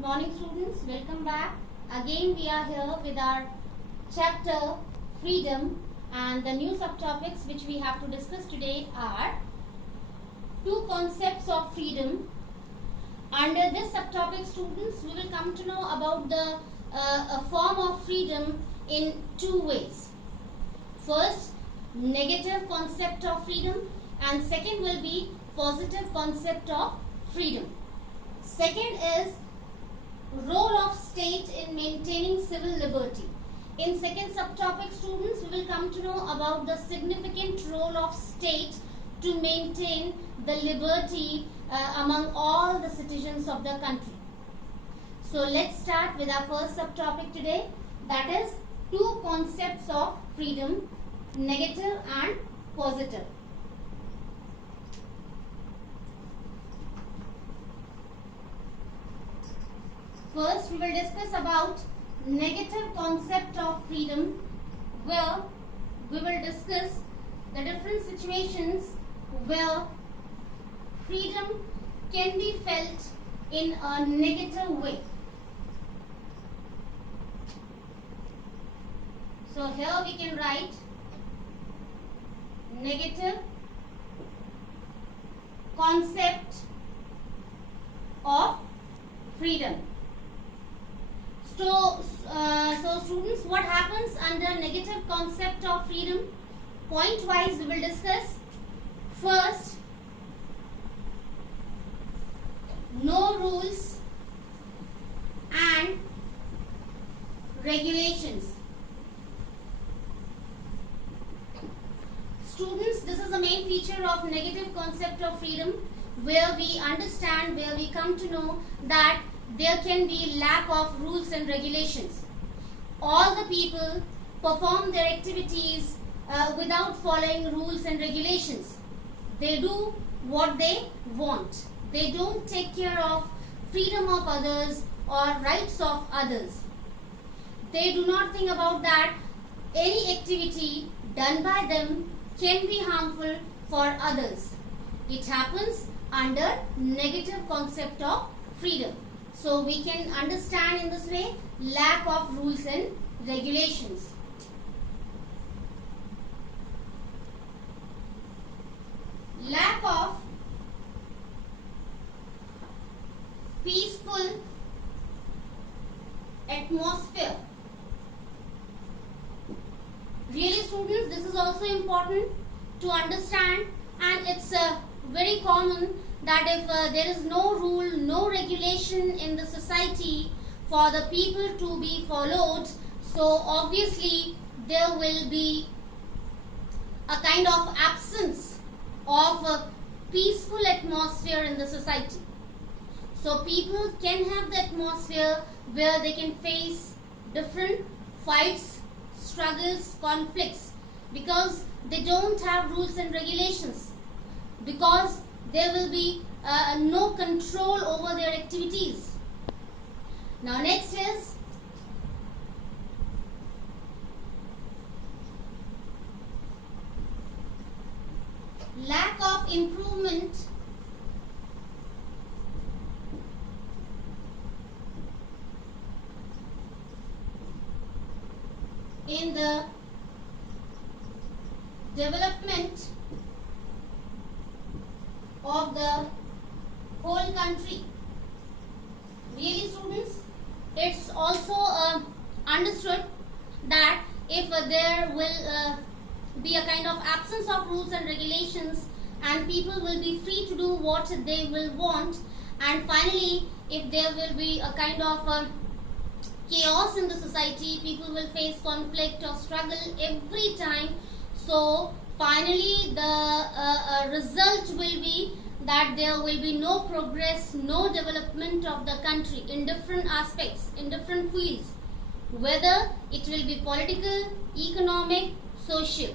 Good morning students, welcome back. Again we are here with our chapter freedom, and the new subtopics which we have to discuss today are two concepts of freedom. Under this subtopic students, we will come to know about the a form of freedom in two ways. First, negative concept of freedom, and second will be positive concept of freedom. Second is role of state in maintaining civil liberty. In second subtopic students, we will come to know about the significant role of state to maintain the liberty among all the citizens of the country. So let's start with our first subtopic today, that is two concepts of freedom, negative and positive. First, we will discuss about negative concept of freedom, where we will discuss the different situations where freedom can be felt in a negative way. So here we can write negative concept of freedom. So students, what happens under negative concept of freedom? Point wise we will discuss. First, no rules and regulations. Students, this is the main feature of negative concept of freedom, where we understand, where we come to know that there can be lack of rules and regulations. All the people perform their activities without following rules and regulations. They do what they want. They don't take care of freedom of others or rights of others. They do not think about that any activity done by them can be harmful for others. It happens under negative concept of freedom. So we can understand in this way lack of rules and regulations. Lack of peaceful atmosphere. Really students, this is also important to understand, and it's very common that if there is no rule, no regulation in the society for the people to be followed, so obviously there will be a kind of absence of a peaceful atmosphere in the society. So people can have the atmosphere where they can face different fights, struggles, conflicts, because they don't have rules and regulations, because there will be no control over their activities. Now next is lack of improvement in the development of the whole country. Really students, it's also understood that if there will be a kind of absence of rules and regulations, and people will be free to do what they will want, and finally if there will be a kind of chaos in the society, people will face conflict or struggle every time. So finally the result will be that there will be no progress, no development of the country in different aspects, in different fields, whether it will be political, economic, social.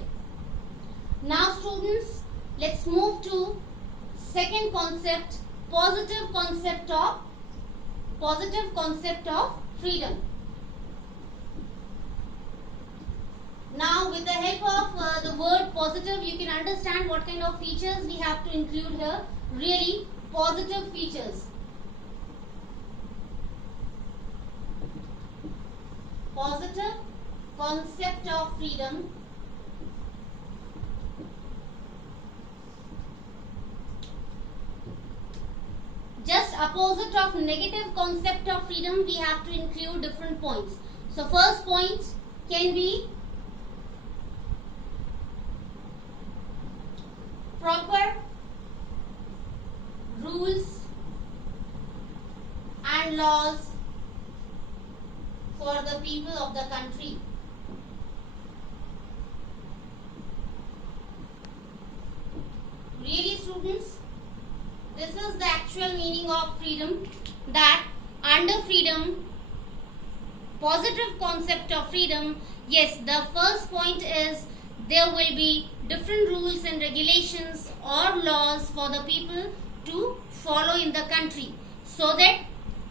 Now students, let's move to second concept, positive concept of freedom. Now with the help of the word positive, you can understand what kind of features we have to include here. Really positive features. positive concept of freedom just opposite of negative concept of freedom, we have to include different points. So first point can be proper rules and laws for the people of the country. Really, students, this is the actual meaning of freedom, that under freedom, positive concept of freedom, yes, the first point is there will be different rules and regulations or laws for the people to follow in the country, so that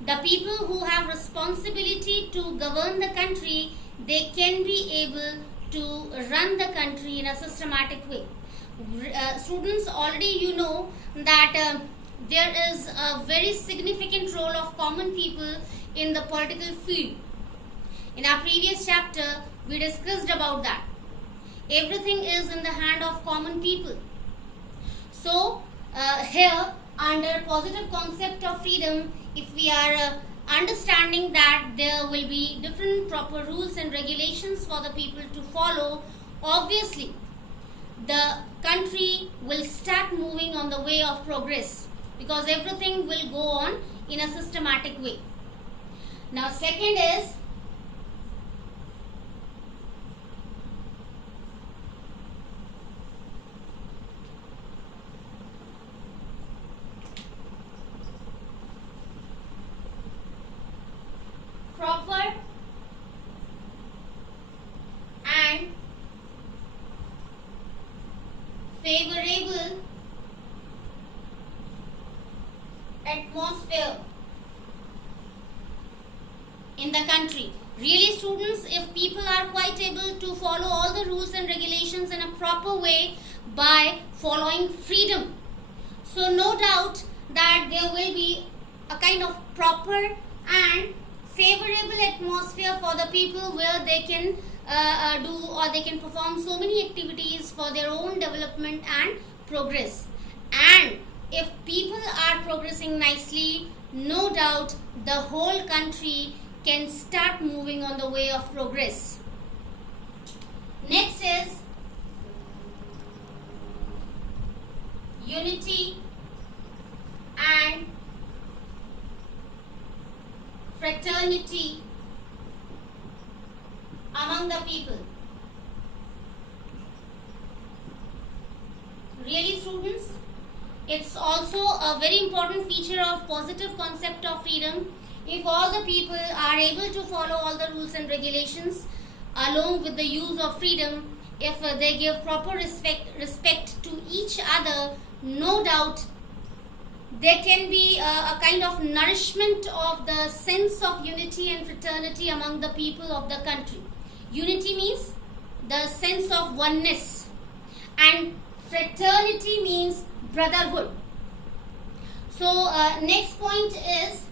the people who have responsibility to govern the country, they can be able to run the country in a systematic way. Students, already you know that there is a very significant role of common people in the political field. In our previous chapter, we discussed about that. Everything is in the hand of common people. So, here, under positive concept of freedom, if we are understanding that there will be different proper rules and regulations for the people to follow, obviously, the country will start moving on the way of progress, because everything will go on in a systematic way. Now, second is proper and favorable atmosphere in the country. Really, students, if people are quite able to follow all the rules and regulations in a proper way by following freedom, so no doubt that there will be a kind of proper and favorable atmosphere for the people, where they can do or they can perform so many activities for their own development and progress. And if people are progressing nicely, no doubt the whole country can start moving on the way of progress. Next is unity and fraternity among the people. Really, students, it's also a very important feature of positive concept of freedom. If all the people are able to follow all the rules and regulations along with the use of freedom, if they give proper respect to each other, no doubt there can be a kind of nourishment of the sense of unity and fraternity among the people of the country. Unity means the sense of oneness, and fraternity means brotherhood. So next point is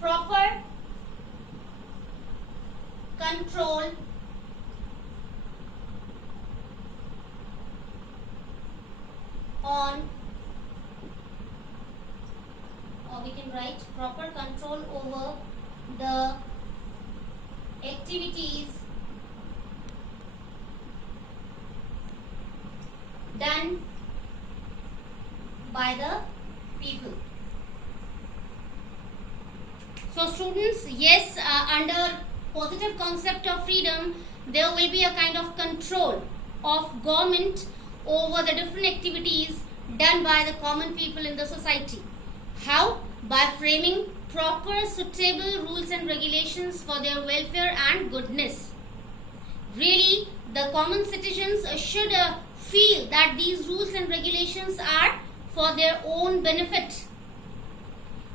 proper control on, or we can write proper control over the activities done by the people. So students, yes, under positive concept of freedom, there will be a kind of control of government over the different activities done by the common people in the society. How? By framing proper suitable rules and regulations for their welfare and goodness. Really, the common citizens should feel that these rules and regulations are for their own benefit.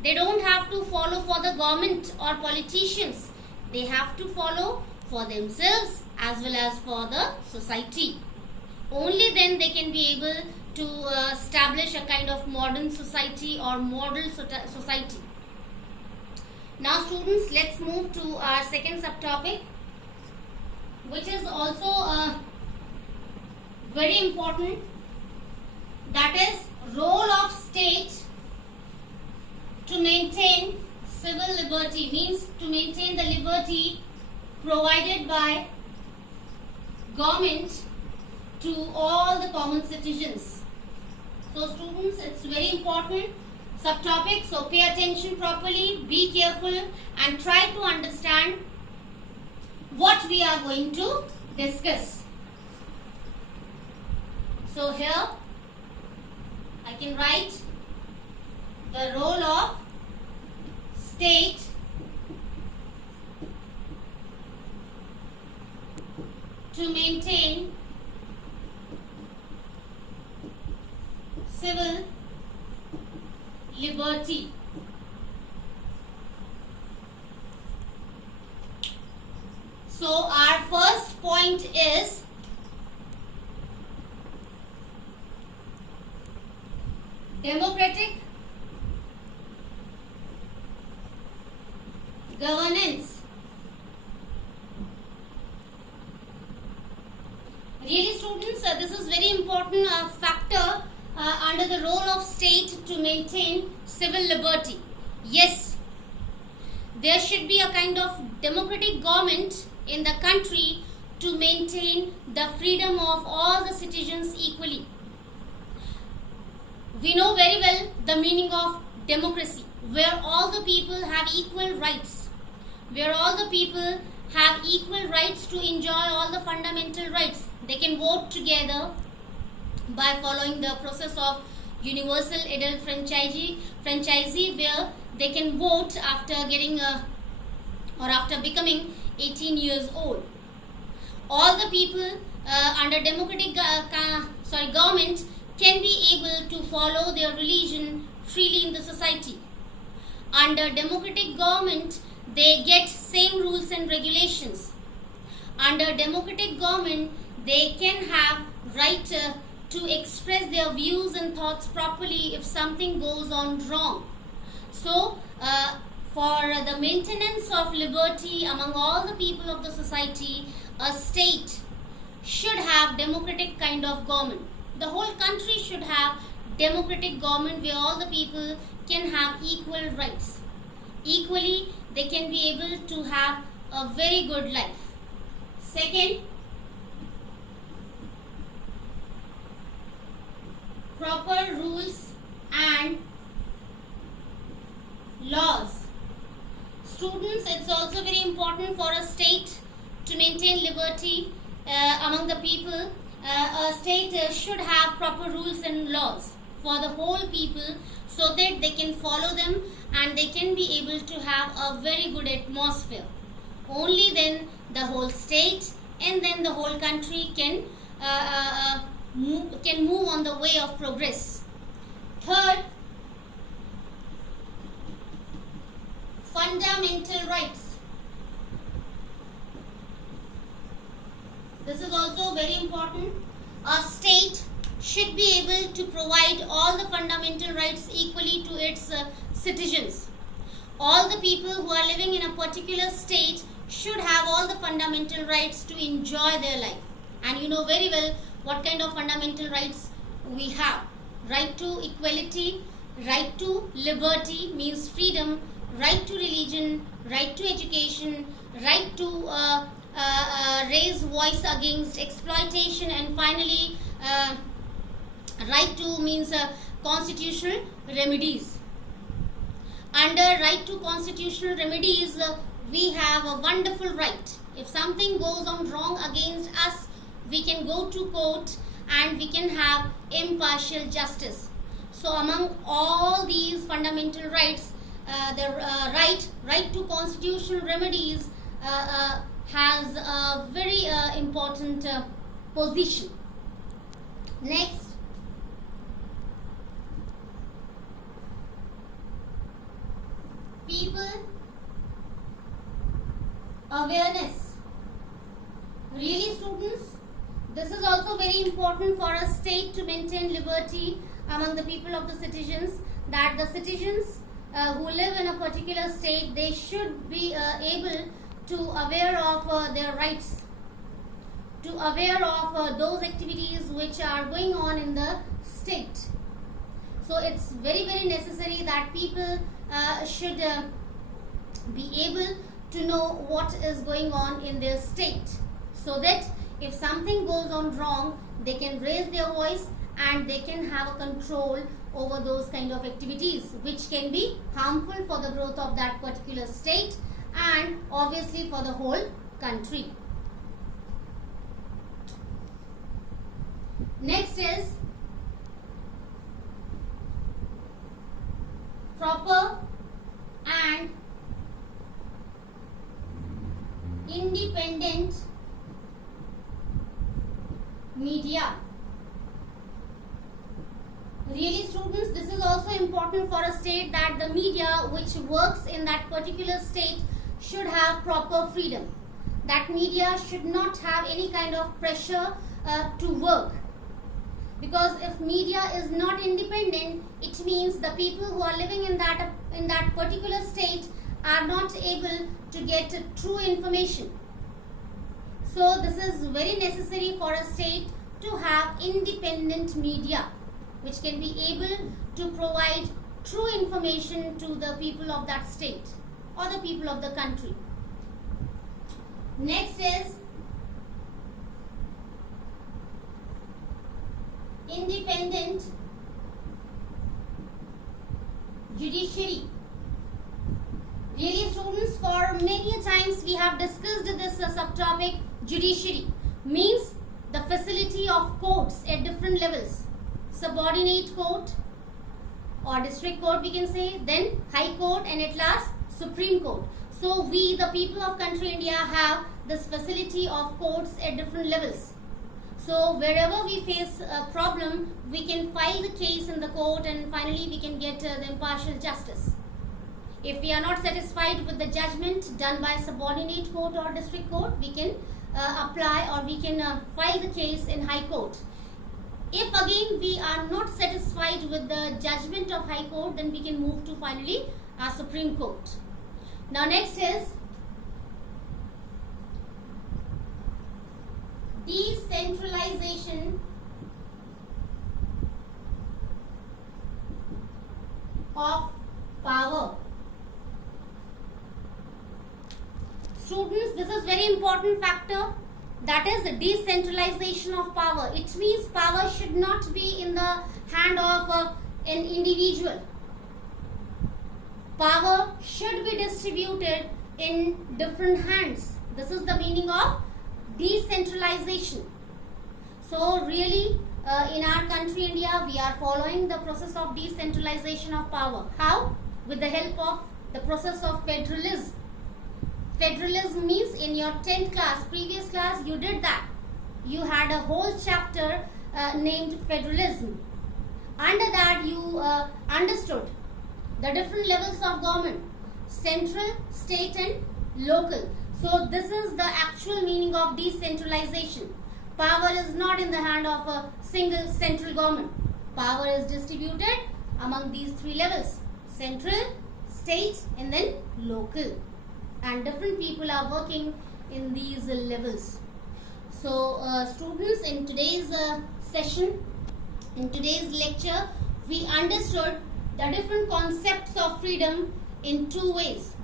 They don't have to follow for the government or politicians. They have to follow for themselves as well as for the society. Only then they can be able to establish a kind of modern society or model society. Now students, let's move to our second subtopic, which is also very important, that is role of state to maintain civil liberty, means to maintain the liberty provided by government to all the common citizens. So students, it's very important subtopic, so pay attention properly, be careful and try to understand what we are going to discuss. So here I can write the role of state to maintain civil liberty. So our first point is democratic governance. Really students, this is very important factor under the role of state to maintain civil liberty. Yes, there should be a kind of democratic government in the country to maintain the freedom of all the citizens equally. We know very well the meaning of democracy, where all the people have equal rights, where all the people have equal rights to enjoy all the fundamental rights. They can vote together by following the process of universal adult franchisee, where they can vote after getting or after becoming 18 years old. All the people under democratic government can be able to follow their religion freely in the society. Under democratic government, they get same rules and regulations. Under democratic government, they can have right to express their views and thoughts properly if something goes on wrong. So, for the maintenance of liberty among all the people of the society, a state should have democratic kind of government. The whole country should have democratic government where all the people can have equal rights. Equally, they can be able to have a very good life. Second, proper rules and laws. Students, it's also very important for a state to maintain liberty among the people. A state should have proper rules and laws for the whole people so that they can follow them and they can be able to have a very good atmosphere. Only then the whole state and then the whole country can move on the way of progress. Third, fundamental rights. This is also very important. A state should be able to provide all the fundamental rights equally to its citizens. All the people who are living in a particular state should have all the fundamental rights to enjoy their life. And you know very well what kind of fundamental rights we have. Right to equality, right to liberty means freedom, right to religion, right to education, right to raise voice against exploitation, and finally right to means constitutional remedies. Under right to constitutional remedies, we have a wonderful right. If something goes on wrong against us, we can go to court and we can have impartial justice. So among all these fundamental rights, the right to constitutional remedies has a very important position. Next, people awareness. Really students, this is also very important for a state to maintain liberty among the people of the citizens, that the citizens who live in a particular state, they should be able to aware of their rights, to aware of those activities which are going on in the state. So it's very necessary that people should be able to know what is going on in their state, so that if something goes on wrong, they can raise their voice and they can have a control over those kind of activities which can be harmful for the growth of that particular state and obviously for the whole country. Next is proper and independent media. Really students, this is also important for a state, that the media which works in that particular state should have proper freedom. That media should not have any kind of pressure to work. Because if media is not independent, it means the people who are living in that particular state are not able to get true information. So this is very necessary for a state to have independent media which can be able to provide true information to the people of that state or the people of the country. Next is independent judiciary. Really students, for many times we have discussed this subtopic. Judiciary means the facility of courts at different levels. Subordinate court or district court we can say, then high court, and at last Supreme Court. So we, the people of country India, have this facility of courts at different levels. So wherever we face a problem, we can file the case in the court and finally we can get the impartial justice. If we are not satisfied with the judgment done by subordinate court or district court, we can apply or we can file the case in high court. If again we are not satisfied with the judgment of high court, then we can move to finally our Supreme Court. Now next is decentralization of power. Students, this is very important factor, that is the decentralization of power. It means power should not be in the hand of an individual. Power should be distributed in different hands. This is the meaning of decentralization. So really in our country India, we are following the process of decentralization of power. How? With the help of the process of federalism. Federalism means in your 10th class, previous class, you did that. You had a whole chapter named federalism. Under that you understood the different levels of government, central, state and local. So this is the actual meaning of decentralization. Power is not in the hand of a single central government. Power is distributed among these three levels: central, state and then local. And different people are working in these levels. So students, in today's session, in today's lecture, we understood the different concepts of freedom in two ways,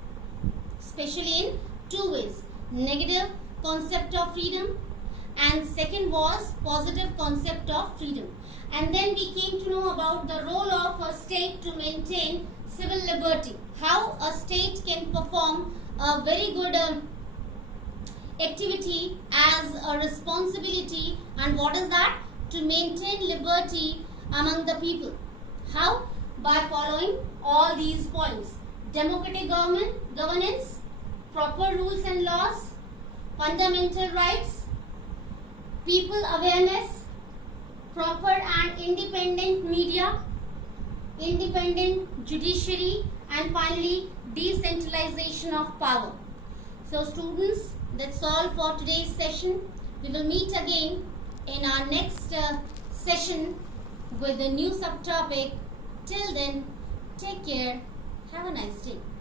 especially in two ways: negative concept of freedom, and second was positive concept of freedom. And then we came to know about the role of a state to maintain civil liberty, how a state can perform a very good activity as a responsibility, and what is that? To maintain liberty among the people. How? By following all these points: democratic governance, proper rules and laws, fundamental rights, people awareness, proper and independent media, independent judiciary, and finally decentralization of power. So students, that's all for today's session. We will meet again in our next session with a new subtopic. Till then, take care. Have a nice day.